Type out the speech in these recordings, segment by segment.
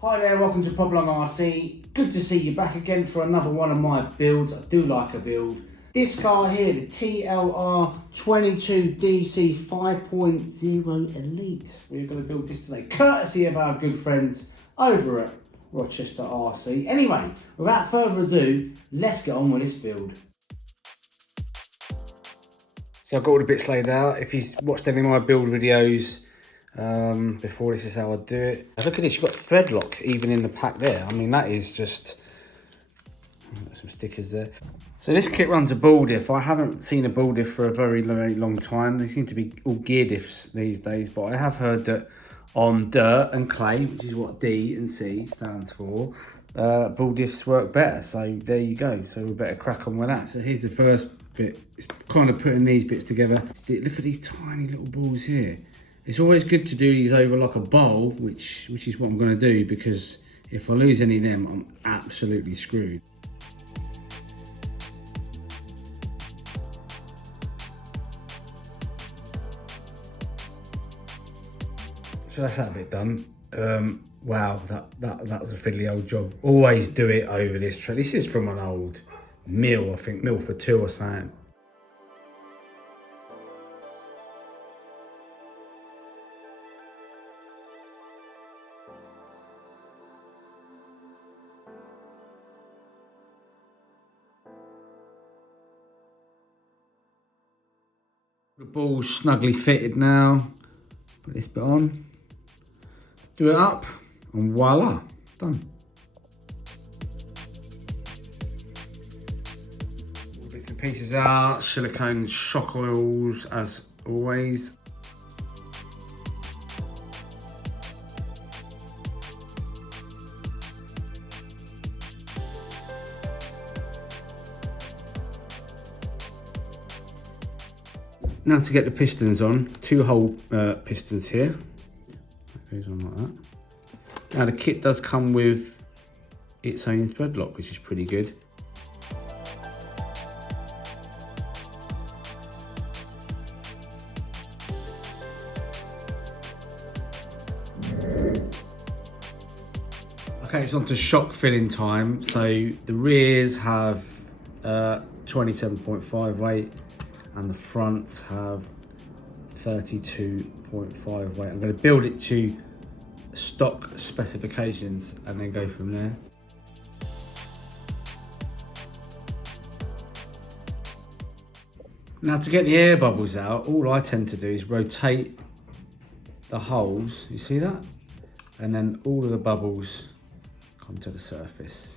Hi there, welcome to Popalong RC. Good to see you back again for another one of my builds. I do like a build. This car here, the TLR 22DC 5.0 Elite. We're going to build this today, courtesy of our good friends over at Rochester RC. Anyway, without further ado, let's get on with this build. So I've got all the bits laid out. If you've watched any of my build videos, before, this is how I do it. Look at this, you've got thread lock even in the pack there. I mean, that is just, some stickers there. So this kit runs a ball diff. I haven't seen a ball diff for a very, very long time. They seem to be all gear diffs these days, but I have heard that on dirt and clay, which is what D and C stands for, ball diffs work better. So there you go. So we better crack on with that. So here's the first bit. It's kind of putting these bits together. Look at these tiny little balls here. It's always good to do these over like a bowl, which is what I'm going to do, because if I lose any of them, I'm absolutely screwed. So that's that bit done. Wow, that was a fiddly old job. Always do it over this tray. This is from an old mill, I think, mill for two or something. The ball's snugly fitted now. Put this bit on, do it up, and voila, done. All bits and pieces out, silicone shock oils as always. Now to get the pistons on, 2-hole pistons here. That goes on like that. Now the kit does come with its own thread lock, which is pretty good. Okay, it's on to shock filling time. So the rears have 27.5 weight. And the fronts have 32.5 weight. I'm going to build it to stock specifications and then go from there. Now to get the air bubbles out, all I tend to do is rotate the holes, you see that? And then all of the bubbles come to the surface.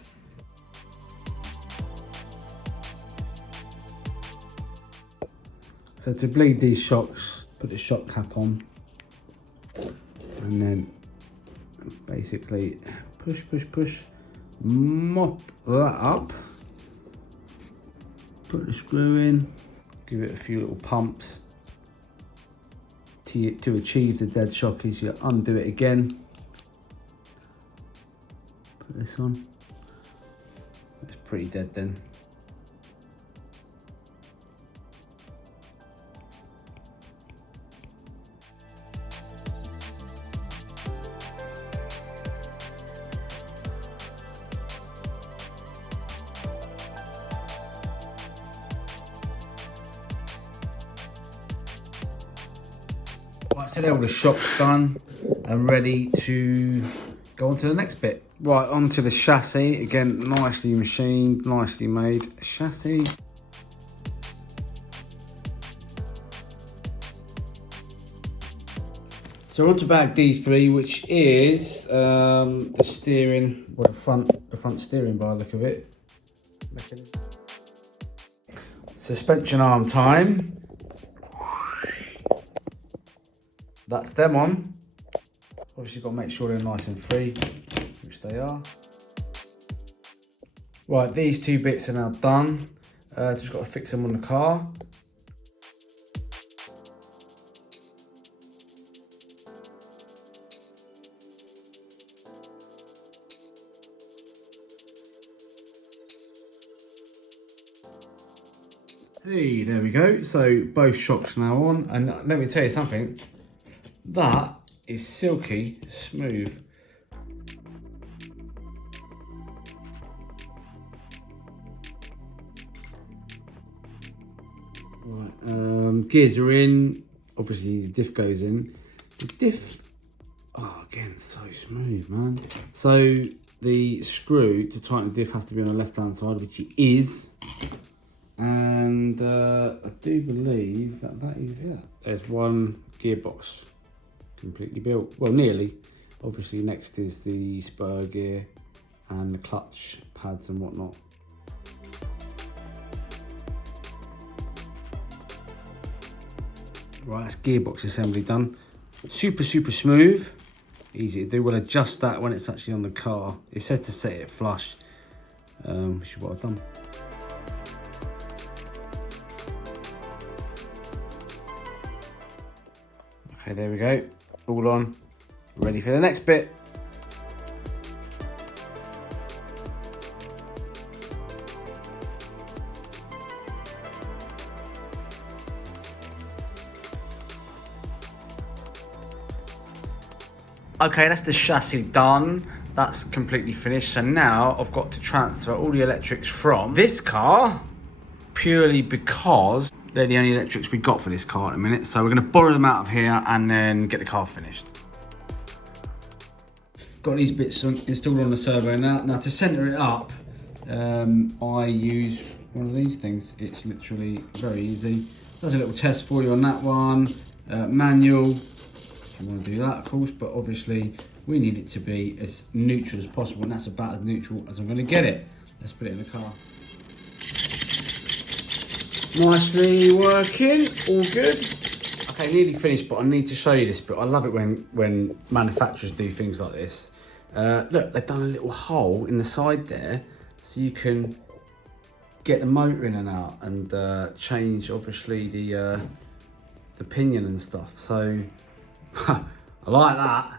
So to bleed these shocks, put the shock cap on and then basically push, mop that up, put the screw in, give it a few little pumps to achieve the dead shock. Is you undo it again, put this on, it's pretty dead then. Right, so there, all the shocks done and ready to go on to the next bit. Right, onto the chassis. Again, nicely machined, nicely made chassis. So we're on to bag D3, which is the steering, well, the front steering by the look of it. Suspension arm time. That's them on. Obviously got to make sure they're nice and free, which they are. Right, these two bits are now done. Just got to fix them on the car. Hey, there we go. So both shocks now on, and let me tell you something. That is silky smooth. Right, gears are in. Obviously the diff goes in. The diff, oh again, so smooth, man. So the screw to tighten the diff has to be on the left hand side, which it is. And I do believe that is it. There's one gearbox completely built, well nearly. Obviously next is the spur gear and the clutch pads and whatnot. Right, that's gearbox assembly done. Super smooth, easy to do. We'll adjust that when it's actually on the car. It says to set it flush, which is what I've done. Okay, there we go, all on, ready for the next bit. Okay, that's the chassis done. That's completely finished. So now I've got to transfer all the electrics from this car, purely because they're the only electrics we got for this car at the minute. So we're gonna borrow them out of here and then get the car finished. Got these bits installed on the servo now. Now to center it up, I use one of these things. It's literally very easy. Does a little test for you on that one. Manual. I want to do that, of course, but obviously we need it to be as neutral as possible, and that's about as neutral as I'm going to get it. Let's put it in the car. Nicely working, all good. Okay, nearly finished, but I need to show you this bit. I love it when manufacturers do things like this. Look, they've done a little hole in the side there, so you can get the motor in and out and change, obviously, the pinion and stuff. So I like that.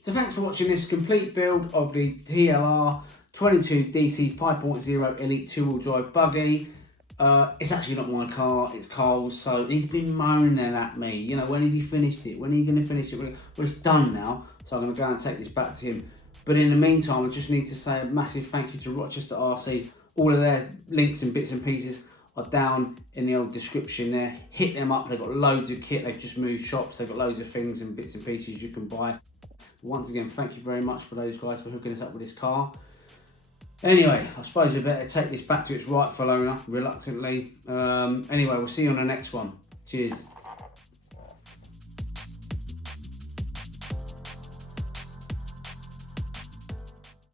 So thanks for watching this complete build of the TLR 22 DC 5.0 Elite 2-wheel drive buggy. It's actually not my car, it's Carl's, so he's been moaning at me, you know, when have you finished it? When are you going to finish it? Well, it's done now, so I'm going to go and take this back to him. But in the meantime, I just need to say a massive thank you to Rochester RC. All of their links and bits and pieces are down in the old description there. Hit them up, they've got loads of kit, they've just moved shops, they've got loads of things and bits and pieces you can buy. Once again, thank you very much for those guys for hooking us up with this car. Anyway, I suppose we better take this back to its rightful owner, reluctantly. Anyway, we'll see you on the next one. Cheers.